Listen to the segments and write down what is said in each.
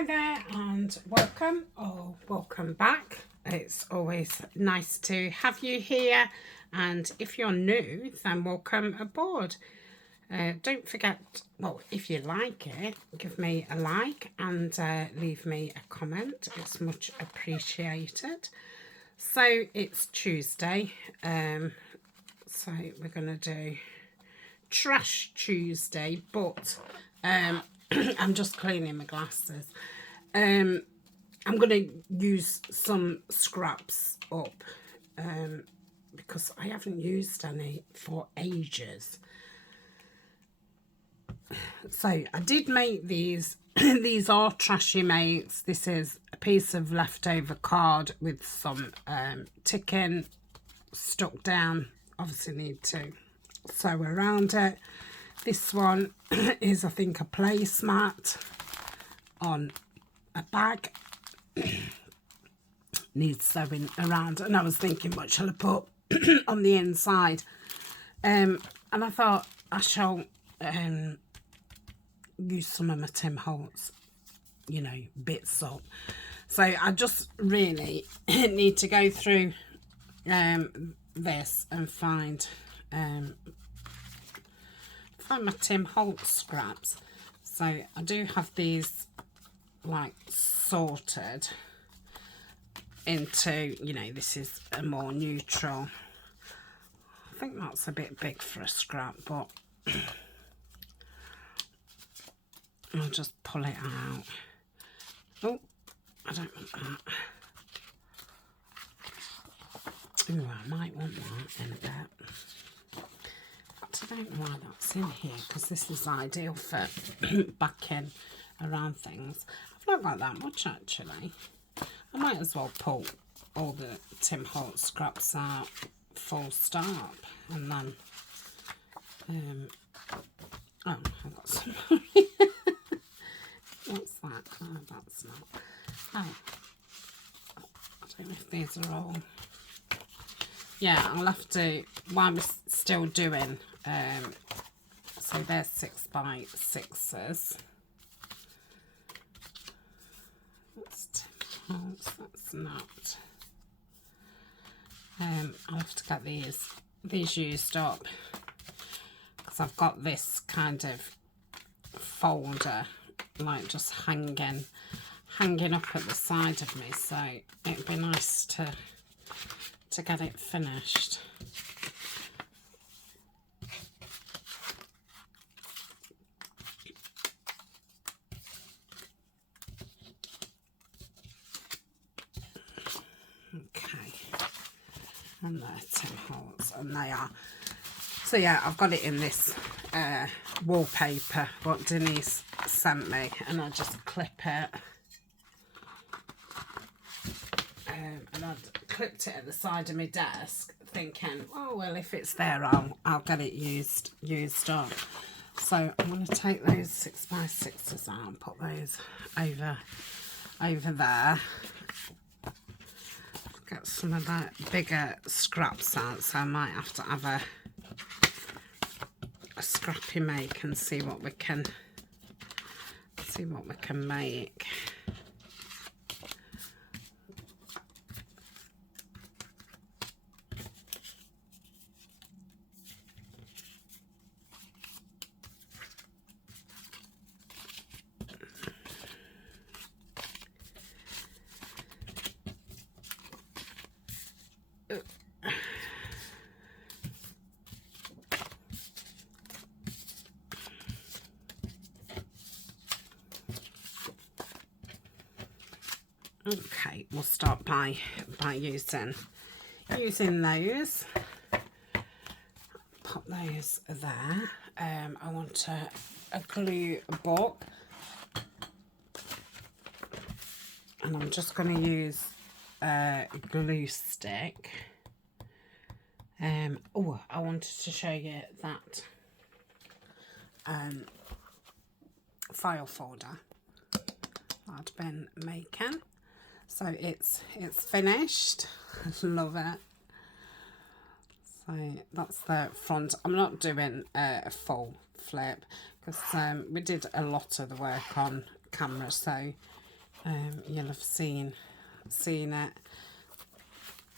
Hi there and welcome or welcome back. It's always nice to have you here, and if you're new then welcome aboard. Don't forget, well, if you like it, give me a like and leave me a comment. It's much appreciated. So it's Tuesday, so we're going to do Trash Tuesday, but I'm just cleaning my glasses. I'm going to use some scraps up because I haven't used any for ages. So I did make these. These are trashy mates. This is a piece of leftover card with some ticking stuck down. Obviously need to sew around it. This one is, I think, a placemat on a bag. Needs sewing around, and I was thinking, what shall I put on the inside? And I thought I shall use some of my Tim Holtz, you know, bits up. So I just really need to go through this and find my Tim Holtz scraps. So I do have these like sorted into, you know, this is a more neutral. I think that's a bit big for a scrap, but I'll just pull it out. Oh, I don't want that. Ooh, I might want that in a bit. I don't know why that's in here, because this is ideal for backing around things. I've not got that much actually. I might as well pull all the Tim Holtz scraps out full stop, and then oh, I've got some. What's that? Oh, that's not. Oh, I don't know if these are all. Yeah, I'll have to, while we're still doing, so they're 6x6s. That's Tim Holtz, that's not. I'll have to get these used up, because I've got this kind of folder, like just hanging up at the side of me, so it'd be nice to get it finished. Okay, and they're Tim Holtz, and they are. So yeah, I've got it in this wallpaper what Denise sent me, and I just clip it. And I'd clipped it at the side of my desk, thinking, oh well, if it's there, I'll get it used up. So I'm going to take those 6x6s out and put those over there. Get some of the bigger scraps out, so I might have to have a scrappy make and see what we can make. Okay, we'll start by using those. Pop those there. I want a glue book, and I'm just going to use a glue stick. Oh, I wanted to show you that file folder I'd been making. So it's finished. I love it. So that's the front. I'm not doing a full flip because we did a lot of the work on camera, so You'll have seen it.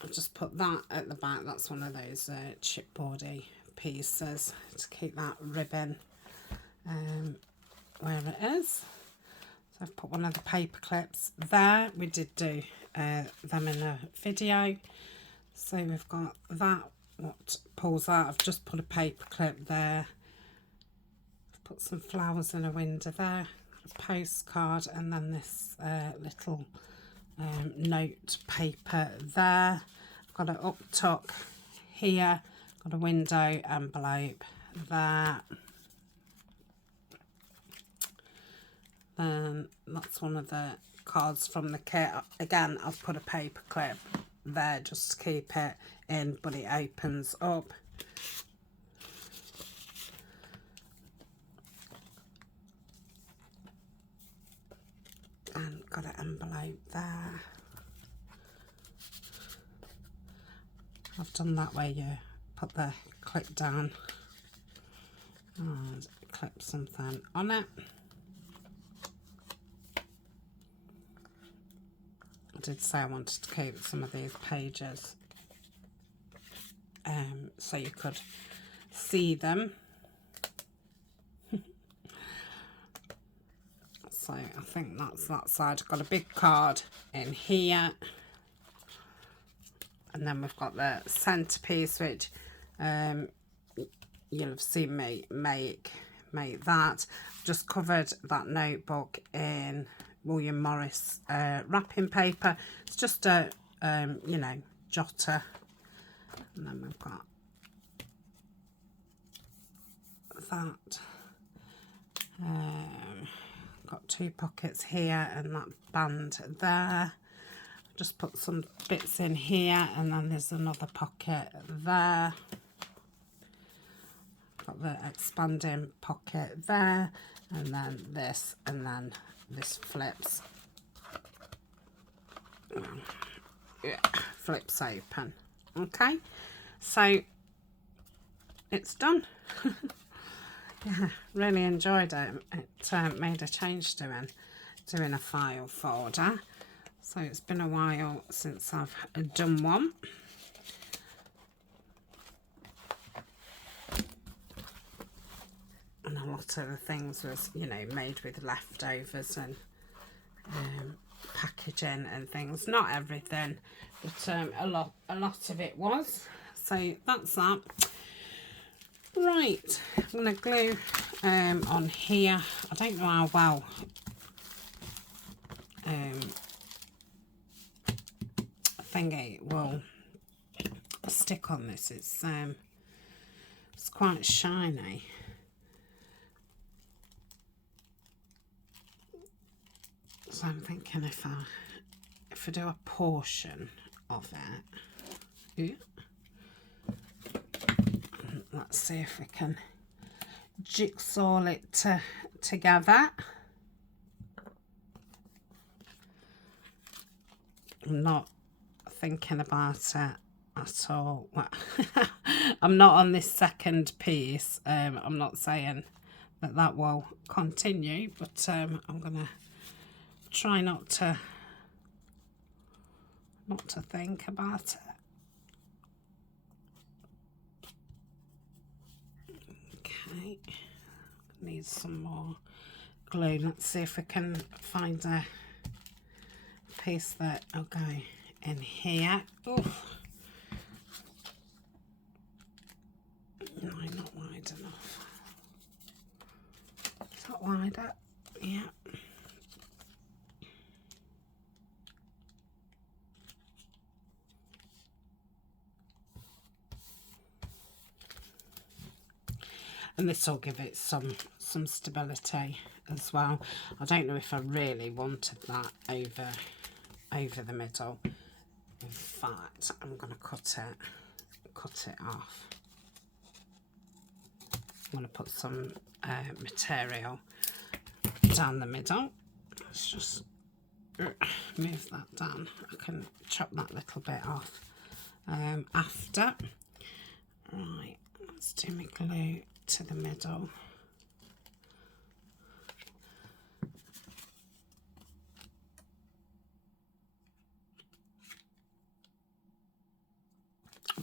I'll just put that at the back. That's one of those chipboardy pieces to keep that ribbon where it is. So I've put one of the paper clips there. We did do them in a video. So we've got that, what pulls out. I've just put a paper clip there. I've put some flowers in a window there, a postcard, and then this little note paper there. I've got an up-tuck here, got a window envelope there. Then that's one of the cards from the kit. Again, I've put a paper clip there just to keep it in, but it opens up. And got an envelope there. I've done that where you put the clip down and clip something on it. I did say I wanted to keep some of these pages so you could see them. So I think that's that side. I've got a big card in here. And then we've got the centrepiece, which you'll have seen me make that. I've just covered that notebook in William Morris wrapping paper. It's just a, you know, jotter. And then we've got that. Got two pockets here and that band there. Just put some bits in here, and then there's another pocket there. Got the expanding pocket there, and then this flips. Yeah, flips open. Okay, so it's done. Yeah, really enjoyed it. It made a change doing a file folder. So it's been a while since I've done one. And a lot of the things was, you know, made with leftovers and packaging and things. Not everything, but a lot of it was. So that's that. Right, I'm going to glue on here. I don't know how well thingy will stick on this. It's quite shiny. So I'm thinking if I do a portion of it, let's see if we can jigsaw it together. I'm not thinking about it at all. Well, I'm not on this second piece. I'm not saying that will continue, but I'm gonna try not to think about it. Okay, need some more glue. Let's see if we can find a piece that will go in here. Oof. No, not wide enough. Is that wider? Yeah. And this will give it some stability as well. I don't know if I really wanted that over the middle. In fact, I'm going to cut it off. I'm going to put some material down the middle. Let's just move that down. I can chop that little bit off after. Right, let's do my glue to the middle.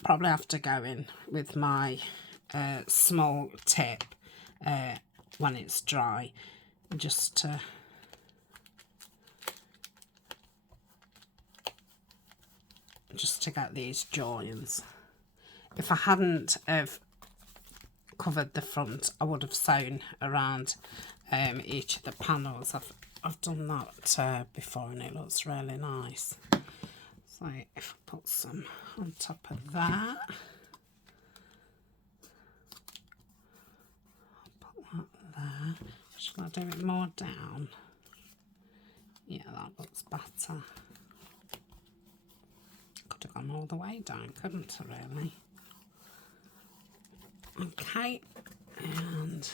probably have to go in with my small tip when it's dry, just to get these joins. If I hadn't have covered the front, I would have sewn around each of the panels. I've done that before, and it looks really nice. So if I put some on top of that, I'll put that there. Shall I do it more down? Yeah, that looks better. Could have gone all the way down, couldn't I, really? Okay, and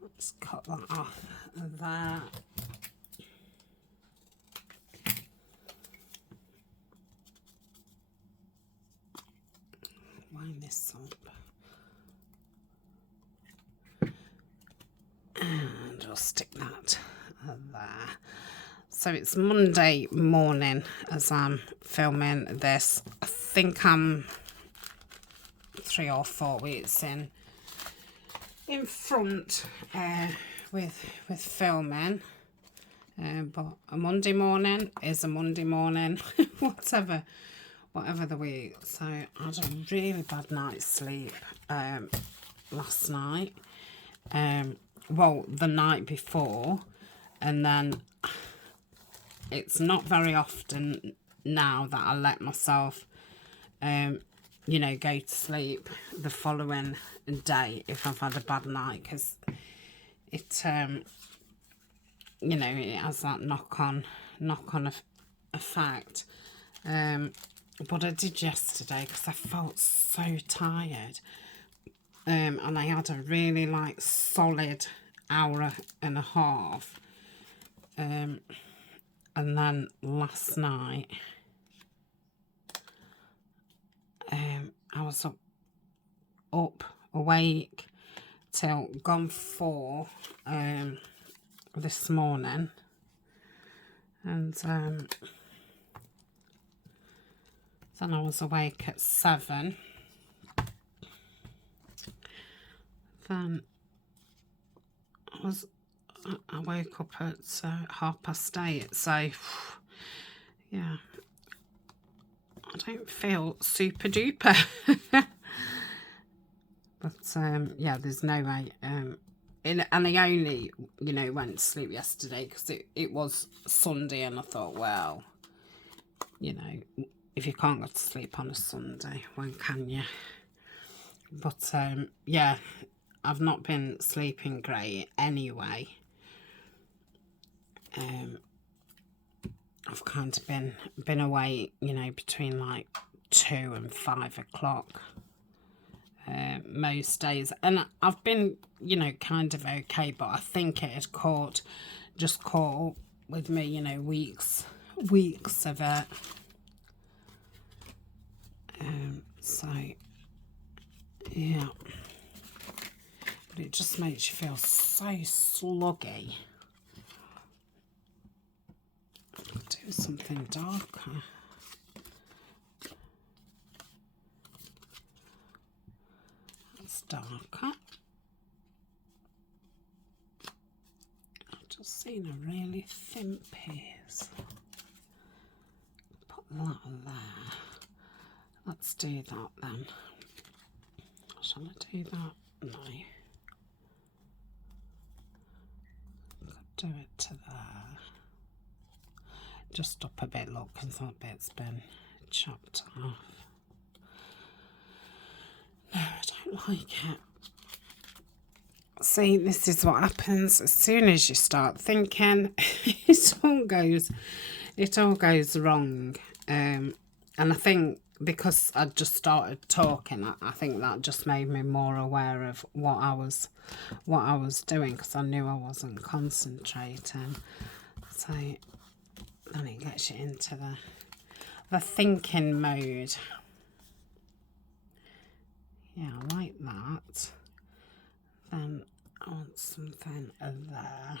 let's cut that off there. Line this up. And I'll stick that there. So it's Monday morning as I'm filming this. I think I'm 3 or 4 weeks in front with filming, but a Monday morning is a Monday morning. whatever the week. So I had a really bad night's sleep last night, well, the night before, and then it's not very often now that I let myself you know, go to sleep the following day if I've had a bad night, because it you know, it has that knock-on effect. But I did yesterday because I felt so tired, and I had a really like solid hour and a half, and then last night I was up awake till gone 4 this morning, and then I was awake at 7. Then I woke up at 8:30. So yeah, I don't feel super duper. But yeah, there's no way. And I only, you know, went to sleep yesterday because it was Sunday, and I thought, well, you know, if you can't go to sleep on a Sunday, when can you? But yeah, I've not been sleeping great anyway. I've kind of been awake, you know, between like 2 and 5 o'clock most days, and I've been, you know, kind of okay, but I think it had just caught with me, you know, weeks of it. So yeah, but it just makes you feel so sluggy. Do something darker. That's darker. I've just seen a really thin piece. Put that there. Let's do that then. Shall I do that? No. Could do it to there. Just up a bit, look, because that bit's been chopped off. No, I don't like it. See, this is what happens as soon as you start thinking. it all goes wrong. And I think because I just started talking, I think that just made me more aware of what I was doing, because I knew I wasn't concentrating. So then it gets you into the thinking mode. Yeah, I like that. Then I want something there.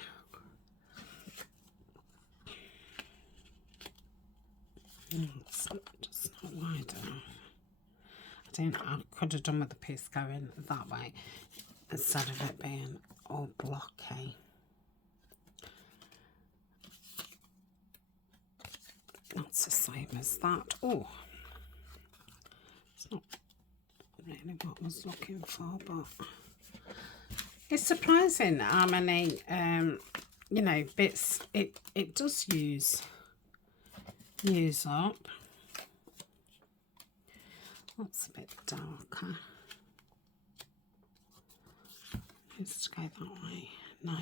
It's just not wide enough. I could have done with the piece going that way instead of it being all blocky. That's the same as that. Oh, it's not really what I was looking for, but it's surprising how many, you know, bits it does use up. That's a bit darker. Needs to go that way. No.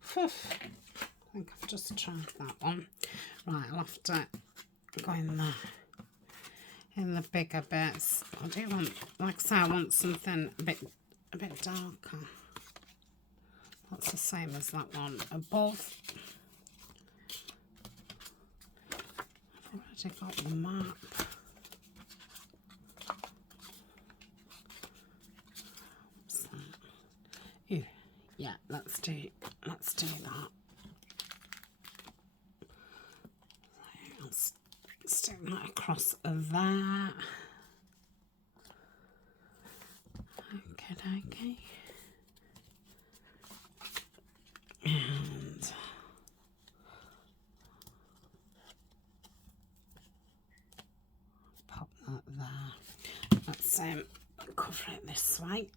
Phew. I think I've just tried that one. Right, I'll have to go in the bigger bits. I do want, like I say, I want something a bit darker. That's the same as that one above. I've already got the map. What's that? Ooh, yeah, let's do that. I'll stick that across there. Okay. And pop that there. Let's cover it this way.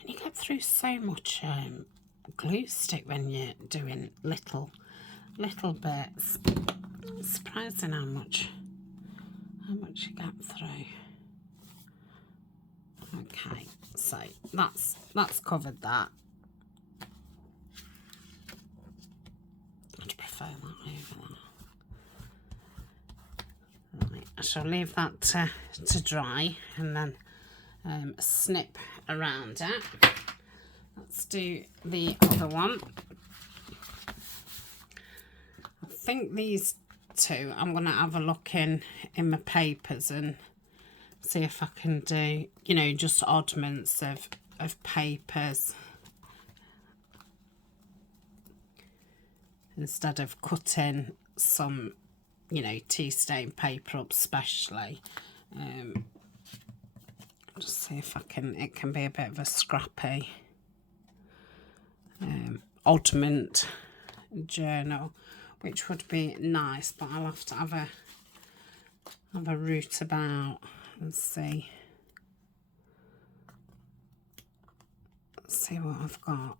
And you get through so much glue stick when you're doing little bits. It's surprising how much you get through. Okay, so that's covered that. I'd prefer that over there. Right, I shall leave that to dry and then snip around it. Let's do the other one. I think these two I'm going to have a look in my papers and see if I can do, you know, just oddments of papers instead of cutting some, you know, tea stain paper up specially. Just see if it can be a bit of a scrappy oddment journal, which would be nice, but I'll have to have a root about and see what I've got.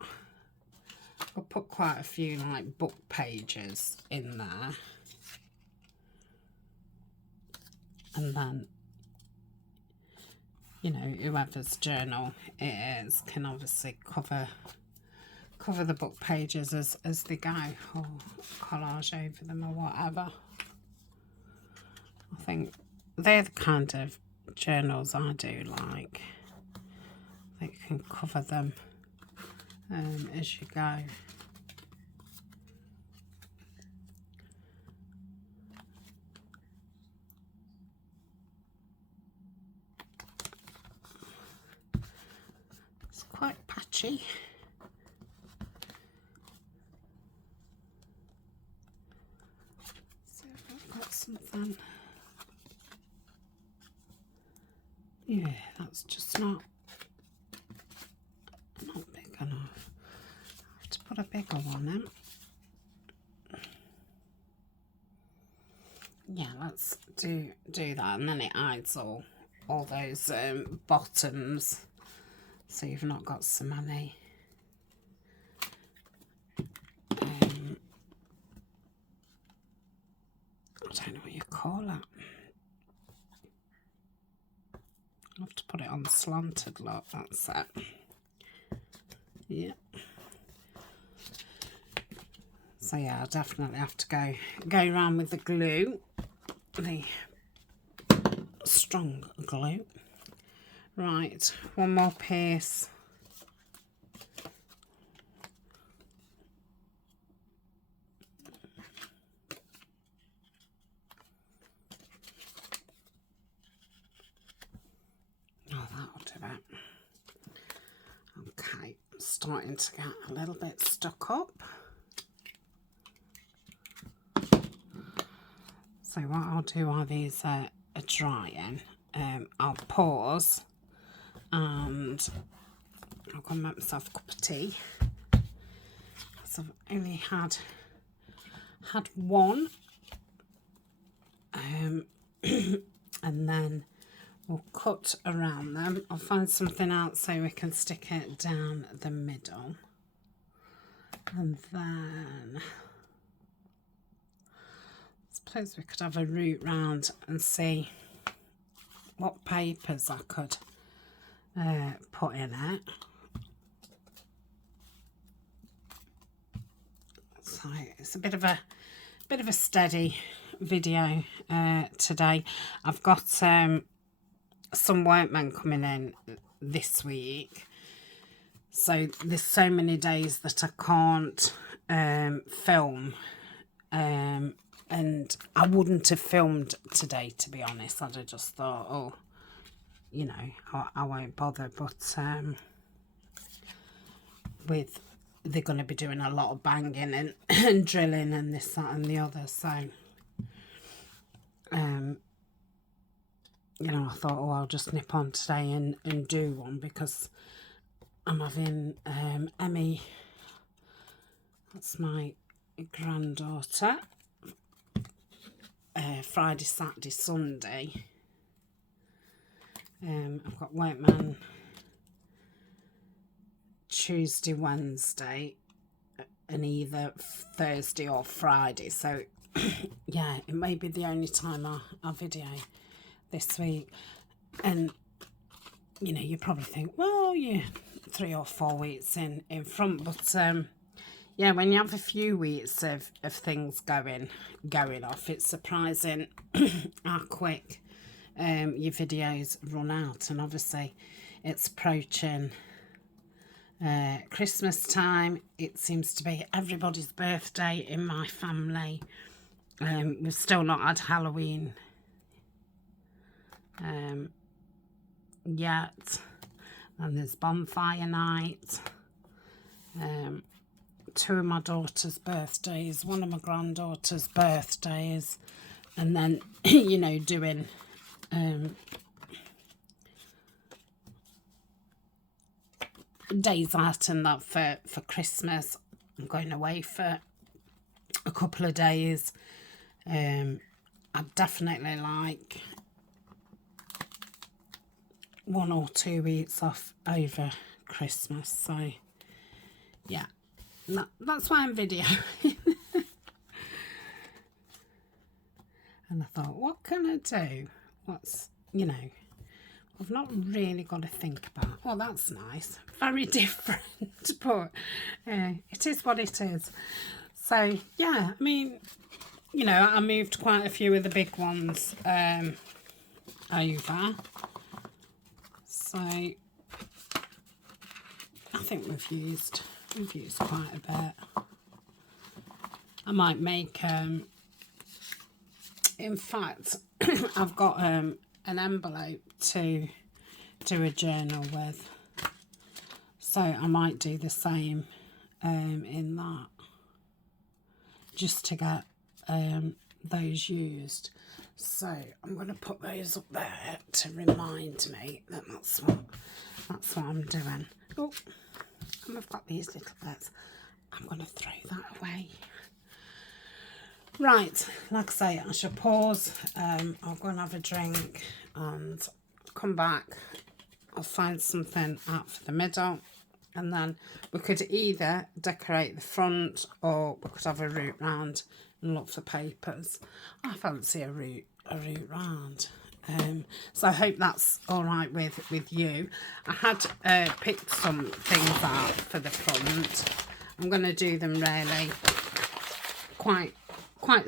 I'll put quite a few like book pages in there, and then, you know, whoever's journal it is can obviously cover the book pages as they go, or collage over them or whatever. I think they're the kind of journals I do like. They can cover them as you go. It's quite patchy. So I've got something. Yeah, that's just not big enough. I have to put a bigger one in. Yeah, let's do that, and then it hides all those bottoms, so you've not got so many I don't know what you call it. I'll have to put it on the slanted look, that's it. Yeah. So yeah, I'll definitely have to go around with the glue, the strong glue. Right, one more piece. Oh, that'll do it. Okay, I'm starting to get a little bit stuck up. So what I'll do while these are drying, I'll pause and I'll go and make myself a cup of tea. So I've only had one, and then we'll cut around them. I'll find something else so we can stick it down the middle, and then I suppose we could have a root round and see what papers I could put in it. So it's a bit of a steady video today. I've got some workmen coming in this week, so there's so many days that I can't film, and I wouldn't have filmed today, to be honest. I'd have just thought, oh, you know, I won't bother, but with they're going to be doing a lot of banging and drilling and this, that and the other, so you know, I thought, oh, I'll just nip on today and do one, because I'm having Emmy, that's my granddaughter, Friday, Saturday, Sunday. I've got workman Tuesday, Wednesday, and either Thursday or Friday. So yeah, it may be the only time I video this week. And you know, you probably think, well, you're 3 or 4 weeks in front, but yeah, when you have a few weeks of things going off, it's surprising how quick your videos run out. And obviously it's approaching Christmas time. It seems to be everybody's birthday in my family. We've still not had Halloween yet, and there's bonfire night, 2 of my daughter's birthdays, 1 of my granddaughter's birthdays, and then you know, doing days out and that for Christmas. I'm going away for a couple of days. I'd definitely like 1 or 2 weeks off over Christmas, so yeah, that's why I'm videoing. And I thought, what can I do? What's, you know, I've not really got to think about. Oh, that's nice. Very different, but it is what it is. So, yeah, I mean, you know, I moved quite a few of the big ones over. So, I think we've used quite a bit. I might make, in fact, I've got an envelope to do a journal with, so I might do the same in that, just to get those used. So I'm going to put those up there to remind me that that's what I'm doing. Oh, and we've got these little bits. I'm going to throw that away. Right, like I say, I shall pause. I'll go and have a drink and come back. I'll find something out for the middle, and then we could either decorate the front or we could have a route round and look for papers. I fancy a route round. So I hope that's all right with you. I had picked some things out for the front. I'm going to do them really quite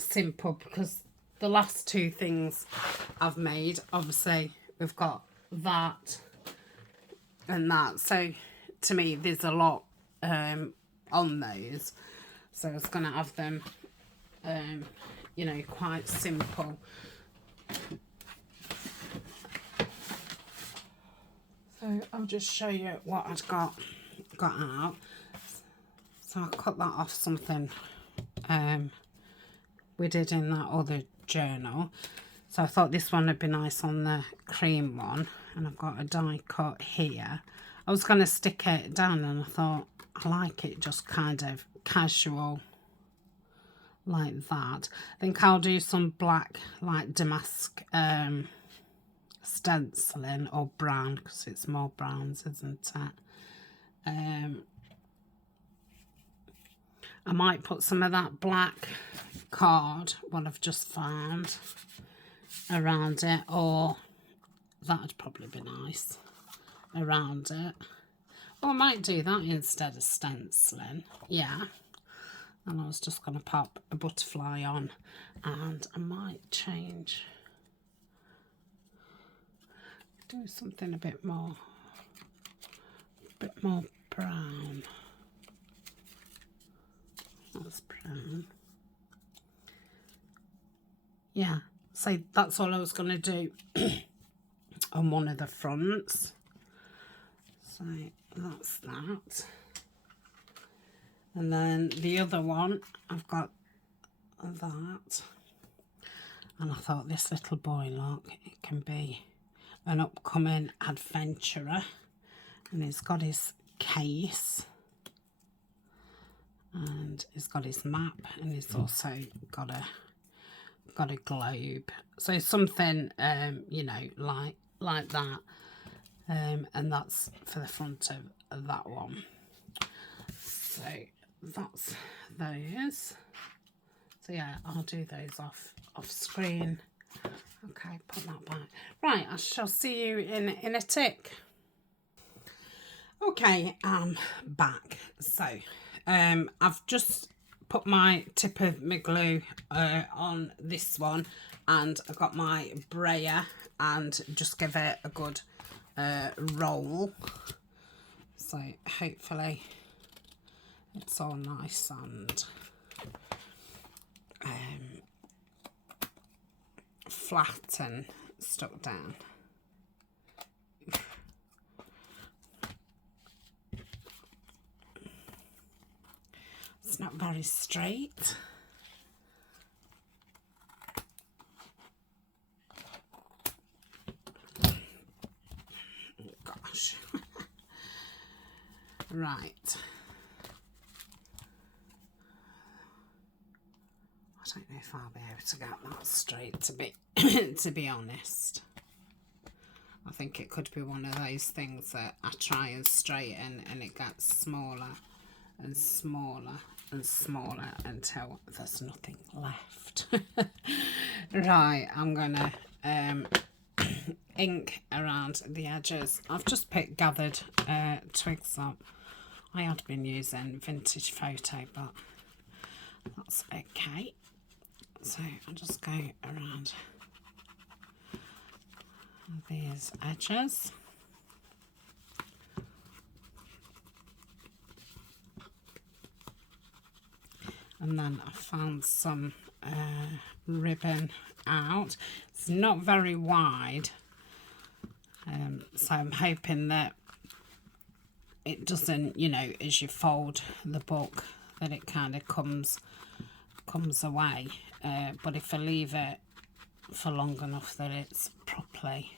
simple, because the last 2 things I've made, obviously we've got that and that, so to me there's a lot on those, so I was going to have them you know, quite simple. So I'll just show you what I'd got out. So I cut that off something we did in that other journal. So I thought this one would be nice on the cream one. And I've got a die cut here. I was going to stick it down and I thought I like it just kind of casual like that. I think I'll do some black like damask stenciling, or brown, because it's more browns, isn't it? I might put some of that black card, what I've just found, around it, or that'd probably be nice around it. Or I might do that instead of stenciling, yeah. And I was just going to pop a butterfly on, and I might change, do something a bit more brown. That's brown. Yeah, so that's all I was going to do on one of the fronts. So that's that. And then the other one, I've got that. And I thought this little boy, look, it can be an upcoming adventurer. And he's got his case. And he's got his map. And he's also got a globe. So something, you know, like that. And that's for the front of that one. So that's those. So yeah, I'll do those off screen. Okay, put that back. Right, I shall see you in a tick. Okay, I'm back. So I've just put my tip of my glue on this one, and I've got my brayer, and just give it a good roll. So hopefully it's all nice and flat and stuck down. It's not very straight. Gosh. Right. I don't know if I'll be able to get that straight, to be to be honest. I think it could be one of those things that I try and straighten and it gets smaller and smaller and smaller until there's nothing left. Right, I'm gonna ink around the edges. I've just picked gathered twigs up. I had been using vintage photo, but that's okay. So I'll just go around these edges. And then I found some ribbon out. It's not very wide, so I'm hoping that it doesn't, you know, as you fold the book, that it kind of comes away. But if I leave it for long enough that it's properly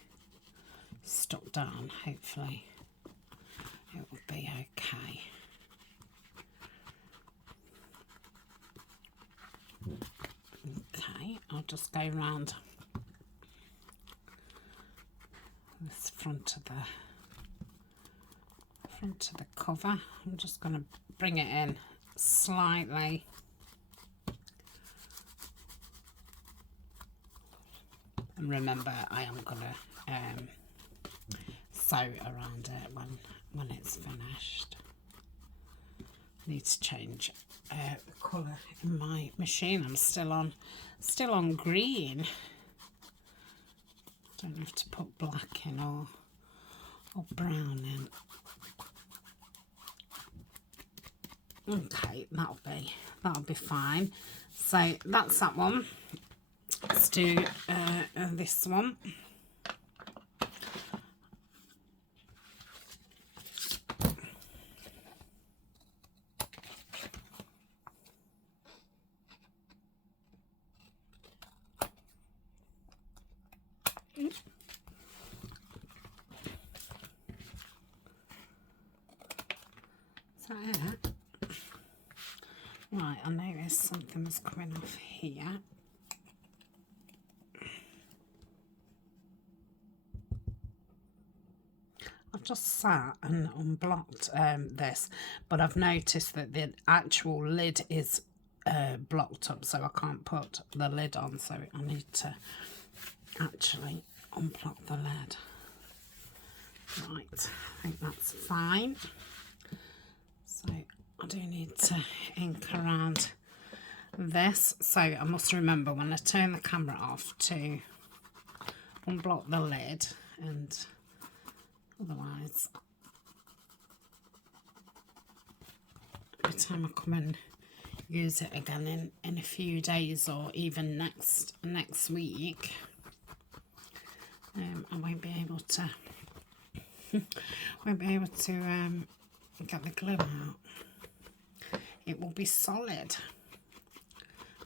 stuck down, hopefully it will be okay. Okay, I'll just go around this front of the cover. I'm just going to bring it in slightly. And remember, I am going to sew around it when it's finished. I need to change the colour in my machine. I'm still on green. Don't have to put black in or brown in. Okay, that'll be fine. So that's that one. Let's do this one. Right, I noticed something was coming off here. I've just sat and unblocked this, but I've noticed that the actual lid is blocked up, so I can't put the lid on, so I need to actually unblock the lid. Right, I think that's fine. So I do need to ink around this, so I must remember when I turn the camera off to unblock the lid, and otherwise by the time I come and use it again in a few days, or even next week, I won't be able to get the glue out. It will be solid,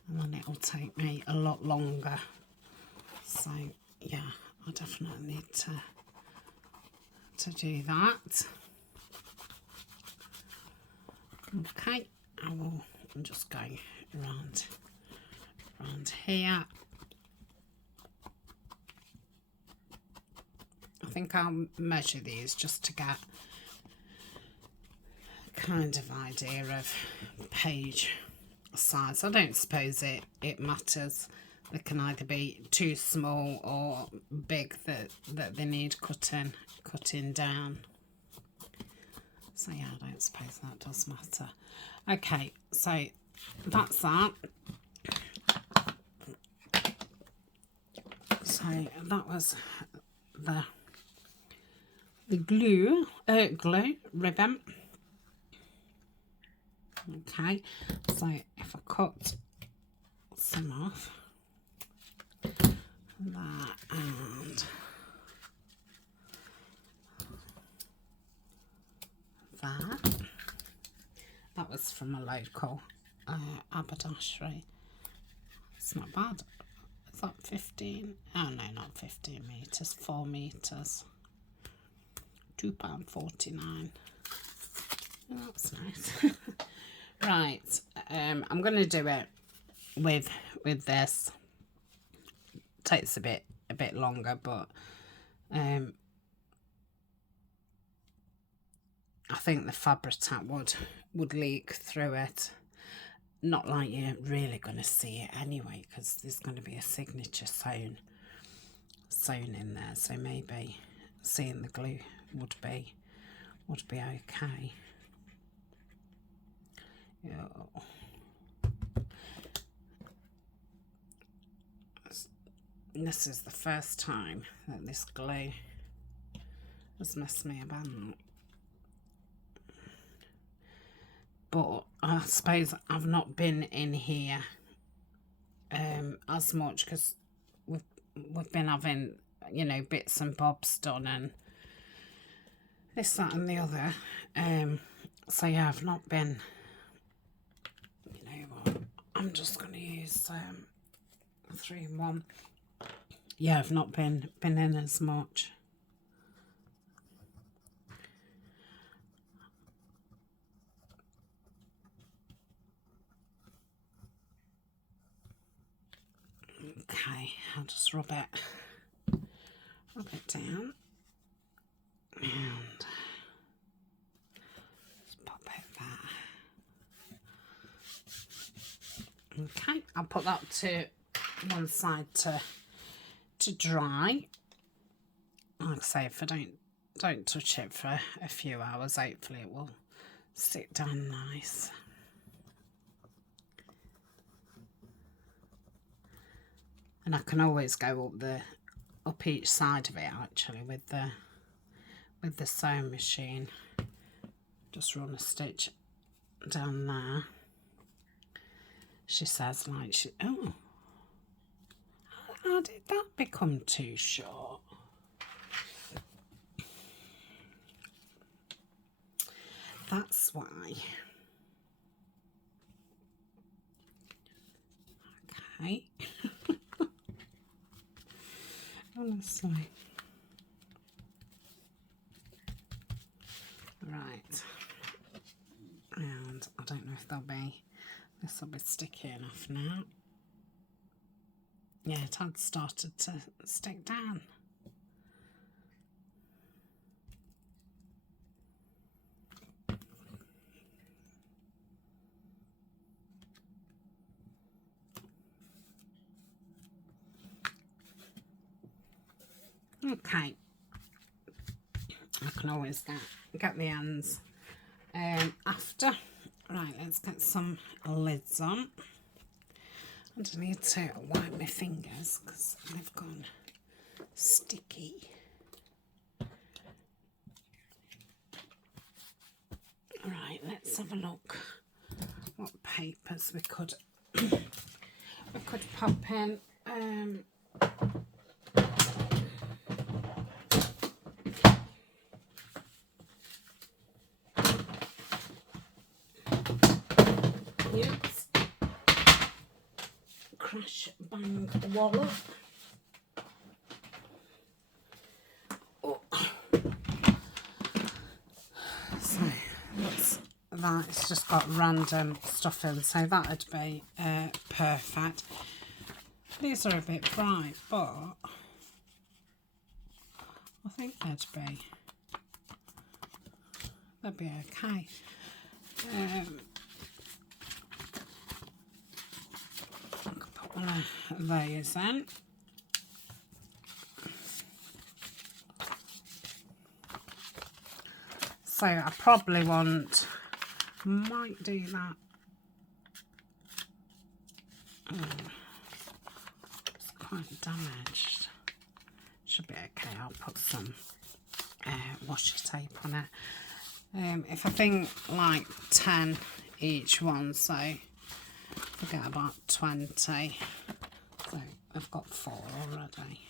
and then it will take me a lot longer. So yeah, I definitely need to do that. Okay, I will just go around here. I think I'll measure these just to get kind of idea of page size. I don't suppose it matters. They can either be too small or big that they need cutting down. So yeah, I don't suppose that does matter. Okay, so that's that. So that was the glue ribbon. Okay, so if I cut some off, that and that was from a local haberdashery. It's not bad. Is that 15? Oh no, not 15 metres, 4 metres. £2.49. Oh, that's nice. Right, I'm going to do it with this. Takes a bit longer, but I think the Fabri-Tac would leak through it. Not like you're really going to see it anyway, because there's going to be a signature sewn in there, so maybe seeing the glue would be okay. Yeah. This is the first time that this glue has messed me about. But I suppose I've not been in here as much, because we've been having, you know, bits and bobs done and this, that and the other. So yeah, I've not been, you know what, I'm just going to use 3-in-1. Yeah, I've not been in as much. Okay, I'll just rub it down and just pop it there. Okay, I'll put that to one side to dry. Like I say, if I don't touch it for a few hours, hopefully it will sit down nice. And I can always go up each side of it actually with the sewing machine. Just run a stitch down there. She says, like, oh, how did that become too short? That's why. Okay. Honestly. Right. And I don't know if there'll be This will be sticky enough now. Yeah, it had started to stick down. Okay, I can always get the ends after. Right, let's get some lids on. I just need to wipe my fingers because they've gone sticky. Right, let's have a look what papers we could pop in. Yes. Crash bang wallop. Oh. So that. It's just got random stuff in, so that'd be perfect. These are a bit bright, but I think they'd be okay. I could put one of these in. So I probably might do that. It's quite damaged. Should be okay. I'll put some washi tape on it. If I think like 10 each one, so forget about 20. So I've got 4 already.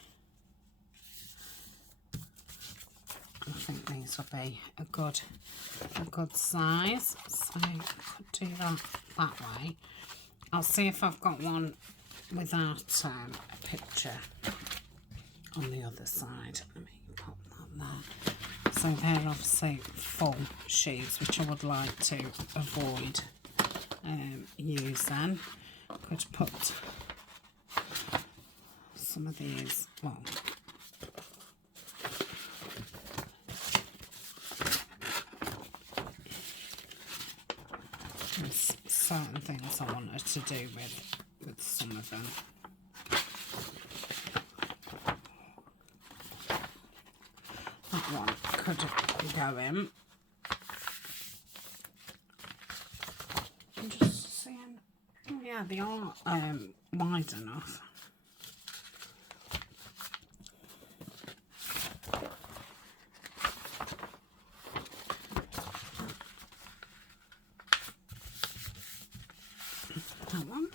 I think these will be a good size, so I could do that way. I'll see if I've got one without a picture on the other side. Let me pop that there. So they're obviously full sheaves, which I would like to avoid using. Could put some of these, well, there's certain things I wanted to do with some of them. That one could go in. I'm just seeing, oh yeah, they are wide enough. That one.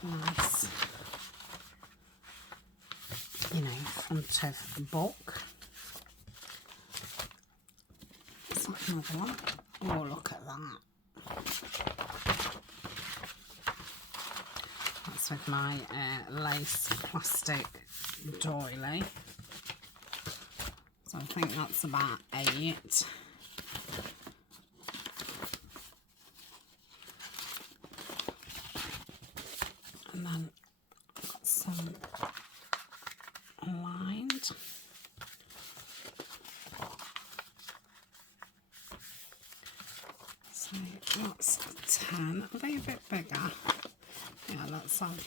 Nice, you know, front of the book. Let's look at another one. Oh, look at that. That's with my lace plastic doily. So I think that's about 8. And then I've got some lined. So that's 10. Are they a bit bigger? Yeah, let's have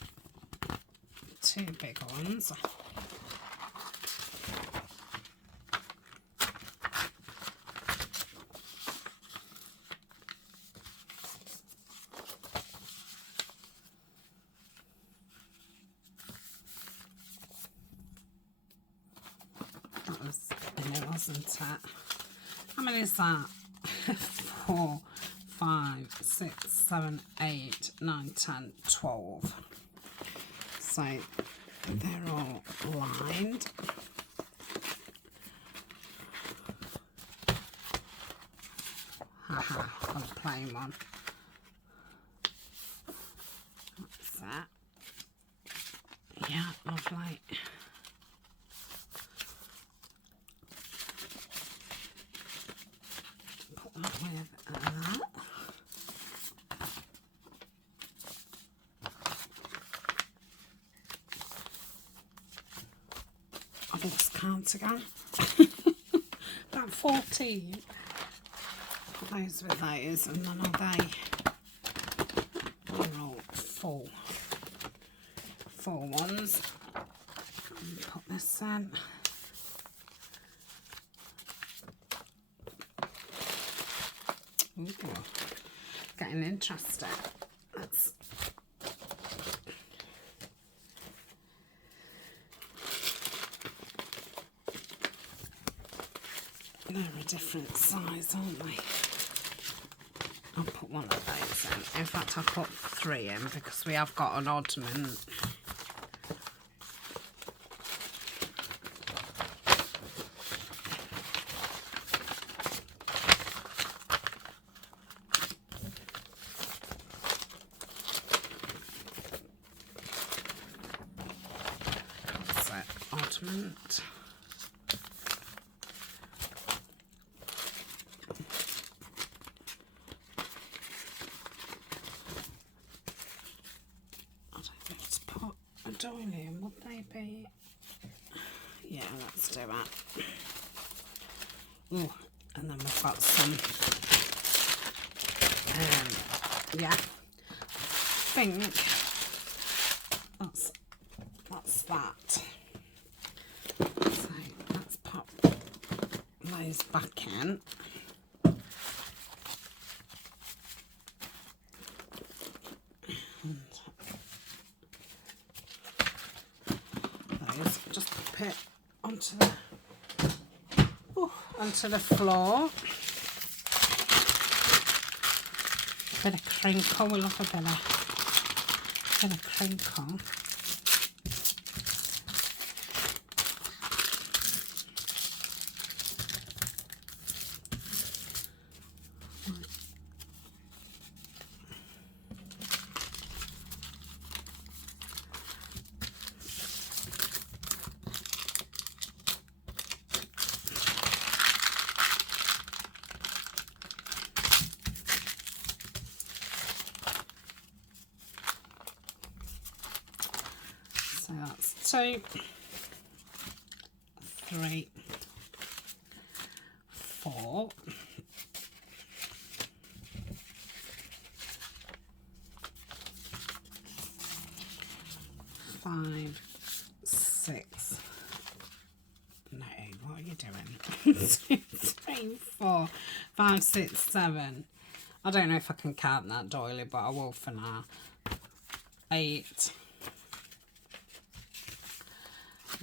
2 big ones. That was, wasn't it? How many is that? 4, 5, 6, 7, 8, 9, 10, 12. So they're all lined. Haha, got a plain one. What's that? Yeah, lovely. Put that with that. I've lost count again. About 14. Put those with those, and then they're all full ones. And put this in. Ooh, getting interested. Let's. They're a different size, aren't they? I'll put one of those in. In fact, I'll put 3 in because we have got an oddment. That's it, oddment. Doily, would they be? Yeah, let's do that. Ooh, and then we've got some. Yeah, I think that's that. So let's pop those back in. Just pop it onto the floor. Bit of crinkle, we love a bit of crinkle. So that's 2, 3, 4. 5, 6. No, what are you doing? 2, 3, 4, 5, 6, 7. I don't know if I can count that, doily, but I will for now. 8,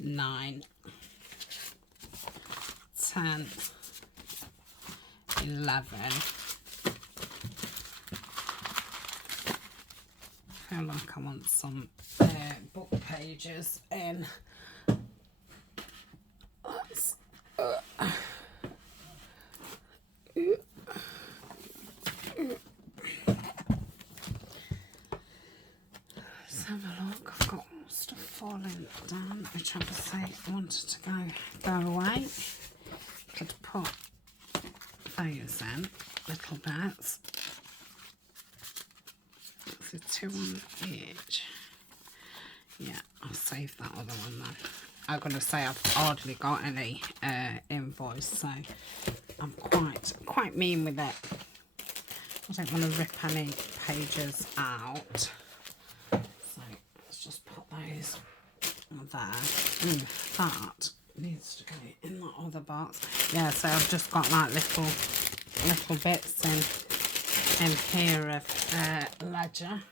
9, 10, 11. I feel like I want some book pages in. Let's, let's have a look. I've got stuff falling down, which obviously I wanted to go away. Could put those in, little bits. So 2 on each. Yeah, I'll save that other one then. I'm going to say I've hardly got any invoice, so I'm quite mean with it. I don't want to rip any pages out. So let's just put those there. That needs to go in that other box. Yeah, so I've just got like little bits in here of ledger.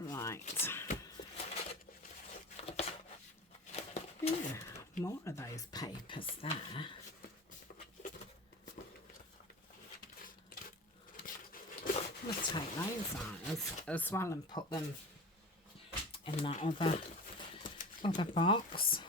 Right. Yeah, more of those papers there. I'm going to take those out as well and put them in that other box.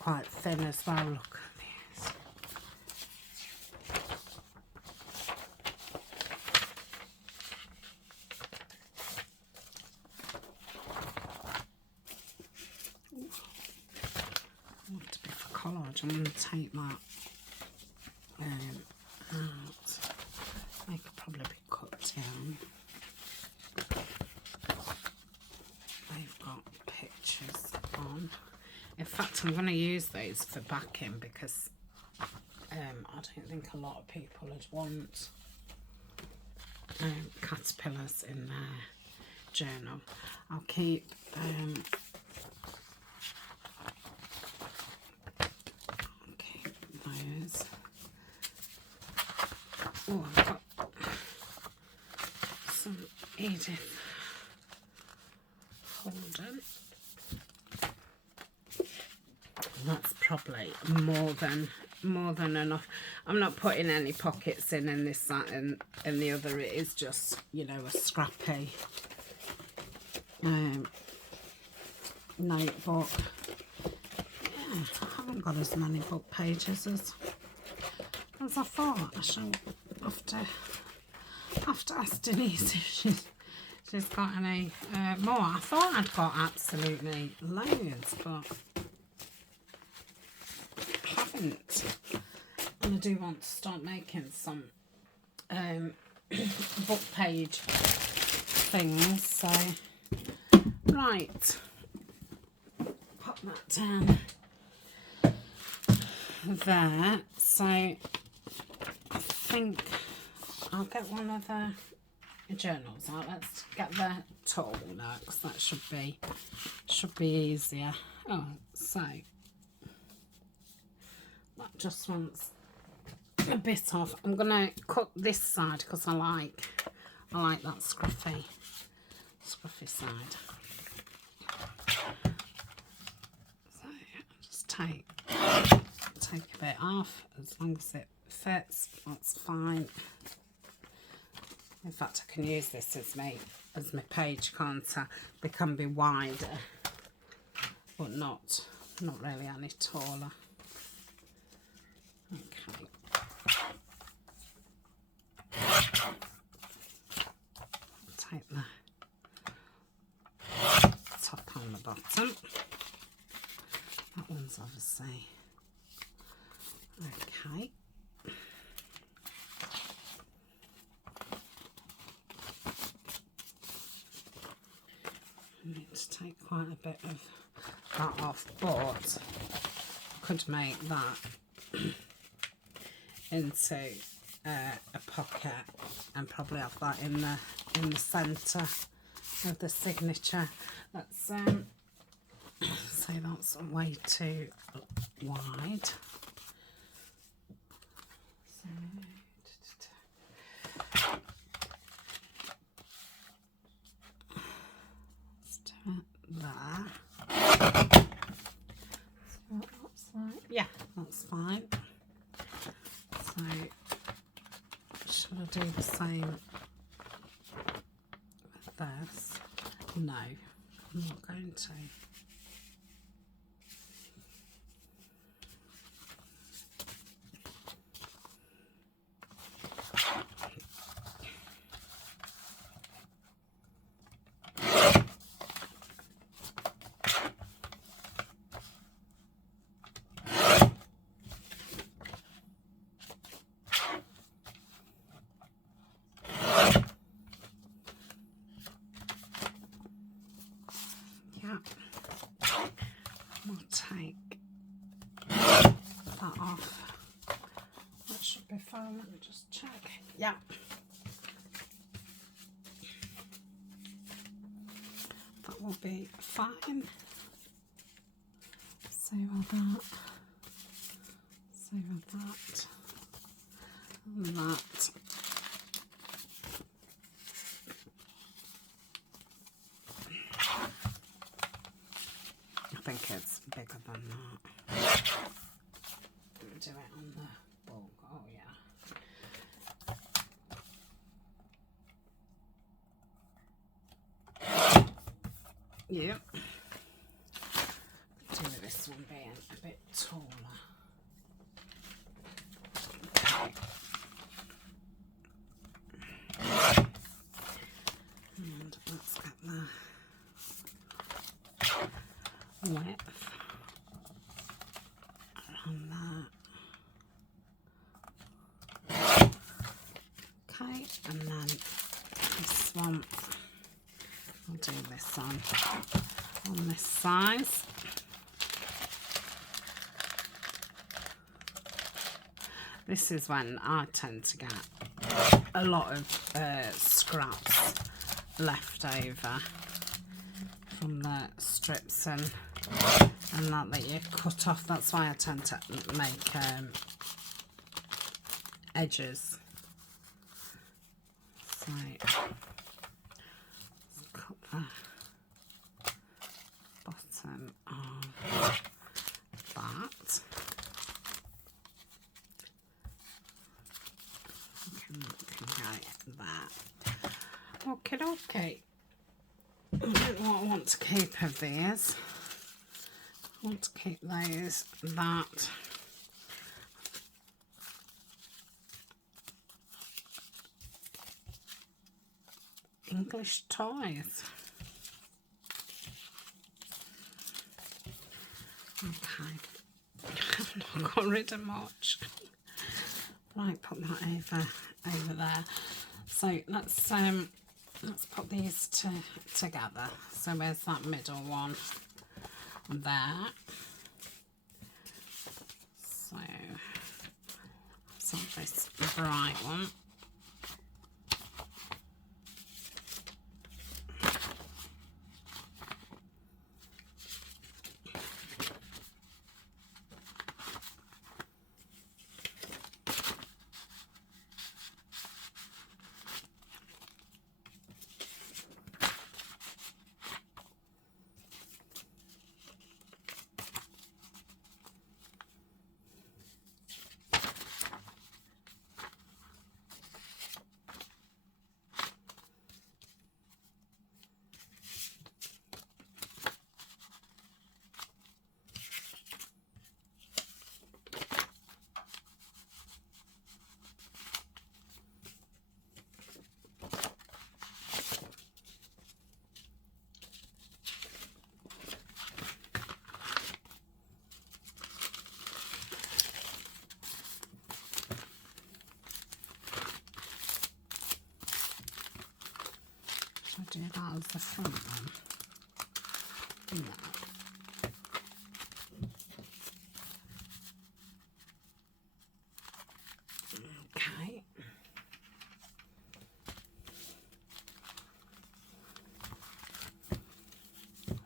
quite thin as well. Look at this. I want to be for collage. I'm going to take that out. They could probably be cut down. They've got pictures on. In fact, I'm going to use those for backing because I don't think a lot of people would want caterpillars in their journal. I'll keep those. Oh, I've got some Edith Holden. That's probably more than enough. I'm not putting any pockets in this, that, and the other. It is just, you know, a scrappy notebook. Yeah, I haven't got as many book pages as I thought. I shall have to ask Denise if she's got any more. I thought I'd got absolutely loads, but I haven't. And I do want to start making some book page things. So, right, pop that down there. So, I think I'll get one of the journals out. Let's get the tool now, because that should be easier. Oh, so that just wants a bit off. I'm gonna cut this side because I like that scruffy side. So just take a bit off, as long as it fits, that's fine. In fact, I can use this as my page, can't I? They can be wider, but not really any taller. Okay. Take the top and the bottom. That one's obviously okay. I need to take quite a bit of that off, but I could make that into a pocket and probably have that in the centre of the signature. Let's say that's way too wide. So, let's do it there. See what that looks like. Yeah, that's fine. So, shall I do the same with this? No, I'm not going to. We'll take that off. That should be fine. Let me just check. Yeah. That will be fine. Save all that. Save all that. And that. I think it's bigger than that. Do it on the bulk. Oh yeah. Yep. Do this one being a bit width around that. Okay, and then this one, I'll do this on this size. This is when I tend to get a lot of scraps left over from the strips and that you cut off. That's why I tend to make edges. So let's cut the bottom of that. Can go there. Okay. I don't know what I want to keep of these. I want to keep those that English toys. Okay. I've not got rid of much. Right, put that over there. So let's put these together. So where's that middle one? There. So let's have this bright one. Do that as the front one. No. Okay.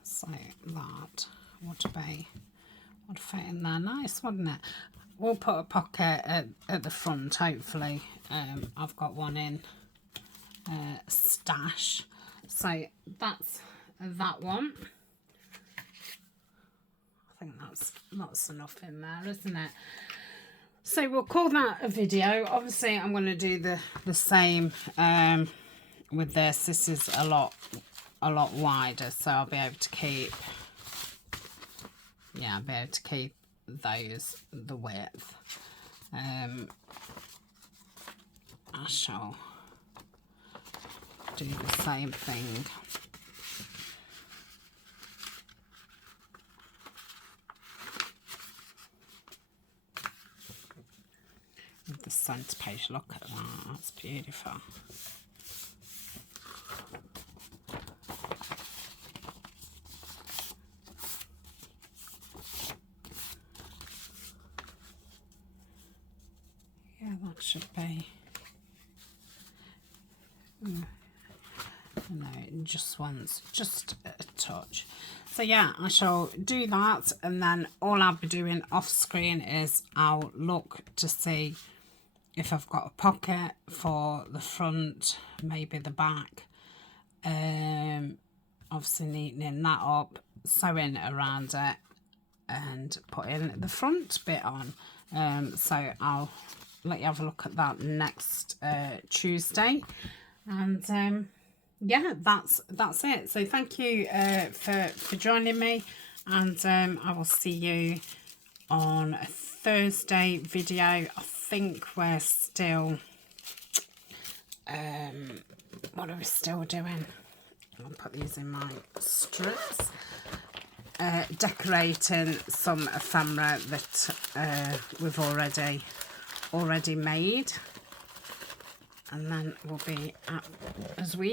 So that would fit in there nice, wouldn't it? We'll put a pocket at the front, hopefully. I've got one in stash. So that's that one. I think that's enough in there, isn't it? So we'll call that a video. Obviously, I'm going to do the same with this. This is a lot wider, so I'll be able to keep. Yeah, I'll be able to keep those the width. I shall do the same thing with the centre page. Look at that, that's beautiful. Yeah, that should be. No, just once, just a touch. So yeah, I shall do that, and then all I'll be doing off screen is I'll look to see if I've got a pocket for the front, maybe the back. Obviously neatening that up, sewing around it and putting the front bit on. So I'll let you have a look at that next Tuesday. And yeah, that's it. So thank you for joining me, and I will see you on a Thursday video. I think we're still what are we still doing? I'll put these in my strips. decorating some ephemera that we've already made, and then we'll be as we